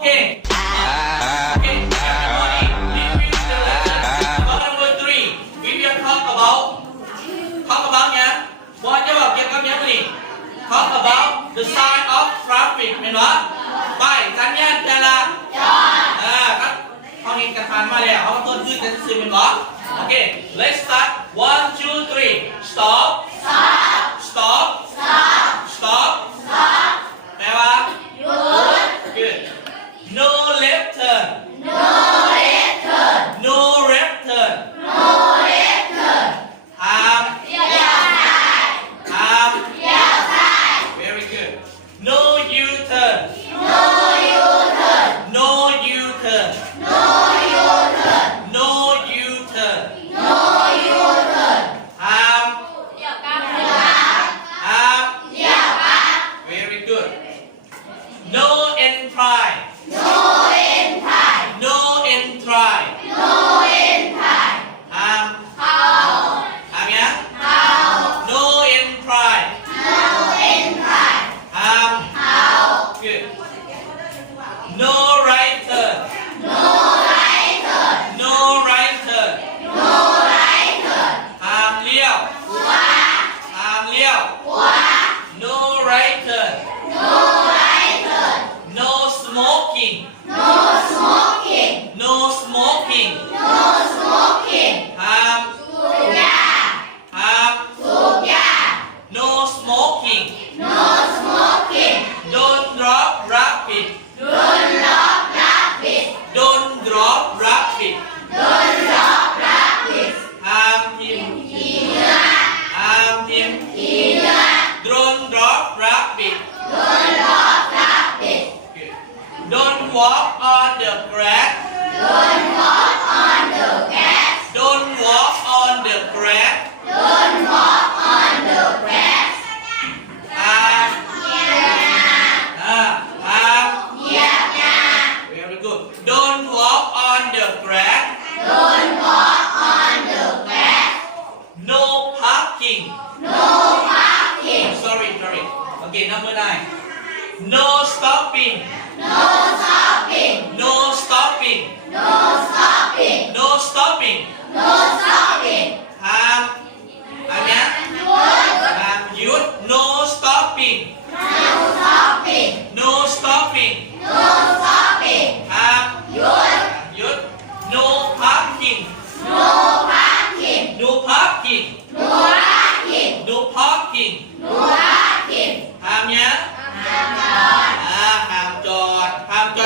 Okay. Okay. Everybody, repeat the lesson. Law number 3. We will talk about nhá. What cho bảo kia các nhớ gì? Talk about the sign of traffic. Mình nói. ไปสัญญาณจราจรครับเขาเห็นกันผ่านมาแล้วเขาต้นขึ้นกันซื้อมันเหรอ Okay. Let's start. 1, 2, 3. Stop. Stop. Stop. แปลว่าหยุด Good. No left turn. No left turn. ห้ามVery good. No U-turn. No U-turn. No U-turn. ห้าม Very good. No entry. No entry. ห้ามยัง No entry. ห้าม Good. No right turn. No right turn. ห้ามเลี้ยว No right turn. No smoking. No smoking. ห้าม No smoking. Don't drop rapid. Don't drop rapid. ห้ามทิม Don't drop rapid. Good. Don't walk on the grass. Don't walk on the grass. ห้าม Very good. Don't walk on the grass. No parking. Sorry. Okay, number 9. No stopping. No stopping. ห้ามยังห้ามหยุด No stopping. No stopping. ห้ามหยุด No parking. No parking. ห้ามยังห้ามจอ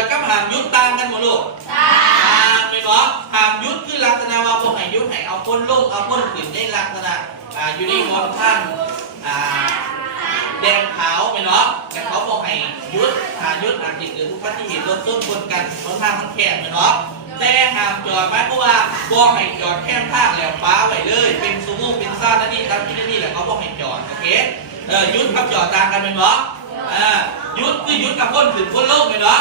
ดกับห้ามหยุดต่างกันหมดลูกห้ามไม่หรอห้ามหยุดคือลักษณะว่าพวกให้หยุดให้เอาคนลงเอาคนขึ้นในลักษณะอยู่ในหัวท่านแดงขาวไปเนาะแต่เขาบอกให้หยุดอาจจะเกิดอุบัติเหตุรถต้นชนกันบนทางมันแคบไปเนาะแต่ห้ามจอดไหมเพราะว่าบอกให้จอดแค่ทางแล้วฟ้าไว้เลยเป็นซูโม่เป็นซ่านั่นนี่ครับที่นี่แหละเขาบอกให้จอดโอเคหยุดกับจอดต่างกันเป็นเนาะหยุดคือหยุดกับคนถึงคนโลกเลยเนาะ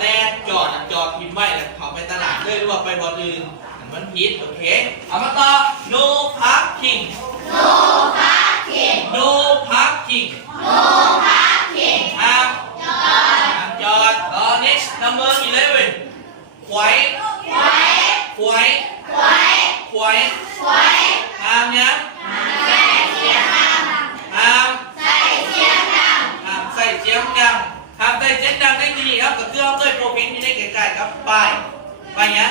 แต่จอดพิมพ์ไว้แล้วเขาไปตลาดเลยหรือว่าไปบอลอื่นมันผิดโอเคเอามาต่อ no parking. No parking. ห้ามจอดnext number 11 ไขว้ห้ามยังห้ามใส่เสียงดังได้ดีครับกับเครื่องด้วยโปรพินที่ได้ไกลๆครับป้ายเนี้ย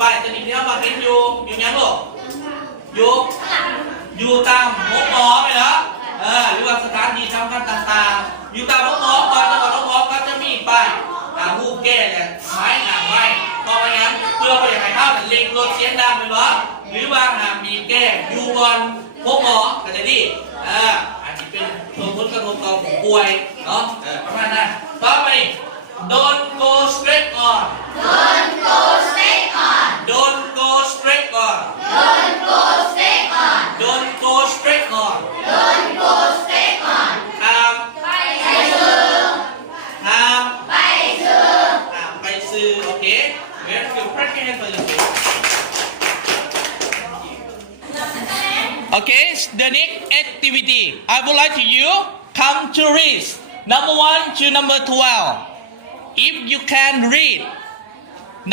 ป้ายจะมีที่เขามาเห็นอยู่ยังลูกอยู่ตามหัวหมอไปเหรอหรือว่าสถานที่ทำการต่างๆอยู่ตามหัวหมอก่อนจะก่อนหัวหมอก็จะมีป้ายผู้แก้เนี่ยไม้หนังไม้พอไปงั้นเพื่อไปอย่างไรเท่าเล็งรถเสียงดังไปเหรอหรือว่าหากมีแก้อยู่บนหัวหมอก็จะดีอาจจะเป็นผลกระทบต่อผู้ป่วยเนาะประมาณนั้นต่อไป Don't go straight on. Don't go straight on. ห้ามไปซื้อโอเค Very good. Press your hand for you. Okay, the next activity I would like to you come to read number 1 to number 12. if you can read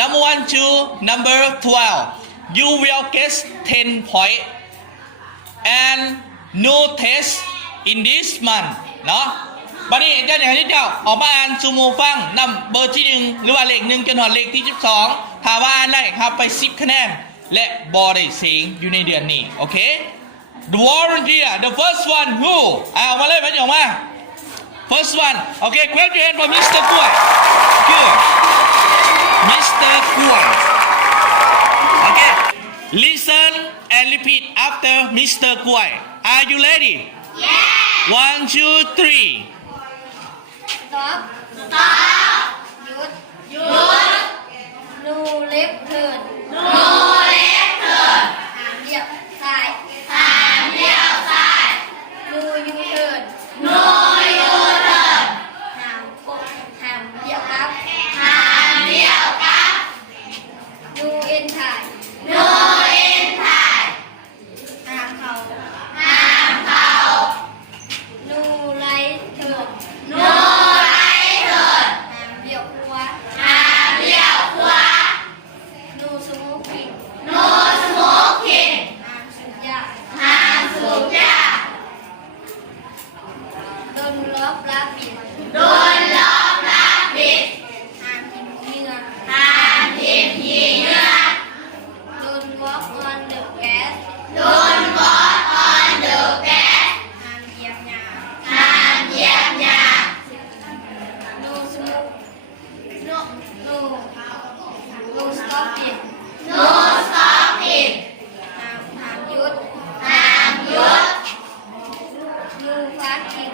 number 1 to number 12 you will get 10 point and no test in this month เนาะบัดนี้เจ้าอย่างที่เจ้าออกมาอ่านซูมูฟังนำเบอร์ที่1หรือว่าเลข1จนถึงเลขที่12ถ้าว่าอ่านได้ครับไป10คะแนนและบอได้เสียงอยู่ในเดือนนี้โอเค The volunteer the first one who เอามาเลยมันออกมา first one okay clap your hand for Mr. กล้วย good Mr. กล้วย okay listen and repeat after Mr. กล้วย are you ready yeah 1 2 3 stop หยุดno left turn หามเลี้ยวซ้าย no U turn หามกดหามเลี้ยวกลับ no end ถ่ายหามเขา no right turn หามเลี้ยวขวา no smoking หามสูบยา don't love rabbit หามกินเหยื่อ don't walk on the gas หามเหยียบหญ้า no smoke no stopping หามหยุด no parking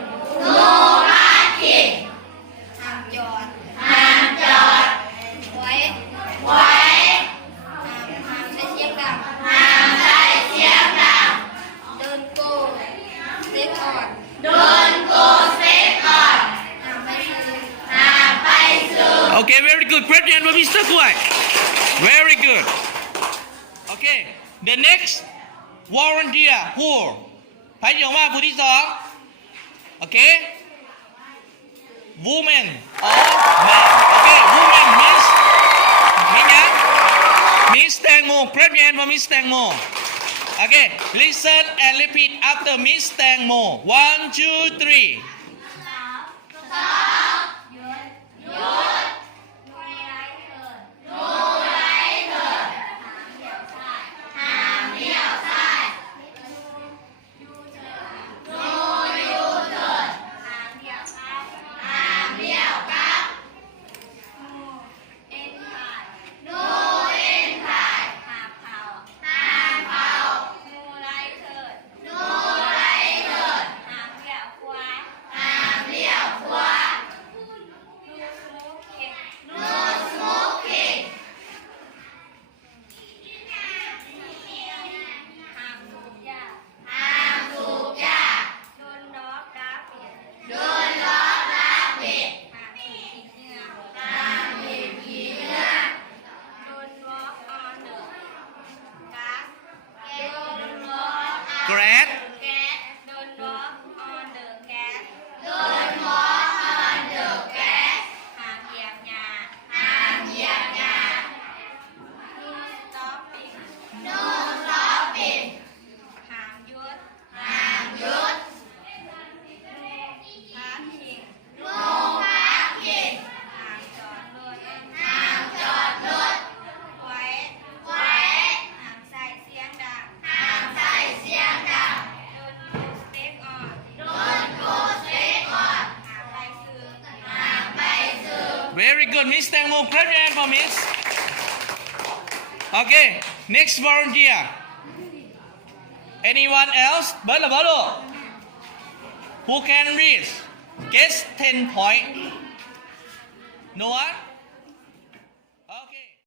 หามจอด ไว้หามใช้เสียงดัง don't go stay on หามไปซื้อ okay very good clap your hand for Mr. กล้วย very good okay the next volunteer who ใครจะออกมาผู้ที่2 okay woman or man okay woman miss มียัง Miss แตงโม clap your hand for Miss แตงโม okay listen and repeat after Miss แตงโม 1 2 3 grad don't walk on the gas หามเหยียบหญ้า no stopping หามหยุด parking หามจอดรถ ไว้หามใส่เสียงดัง don't go stay on หามไปซื้อ very good Miss แตงโม clap your hand for Miss okay next volunteer anyone else เบิร์ดหรือเปล่าลูก who can read get 10 point no one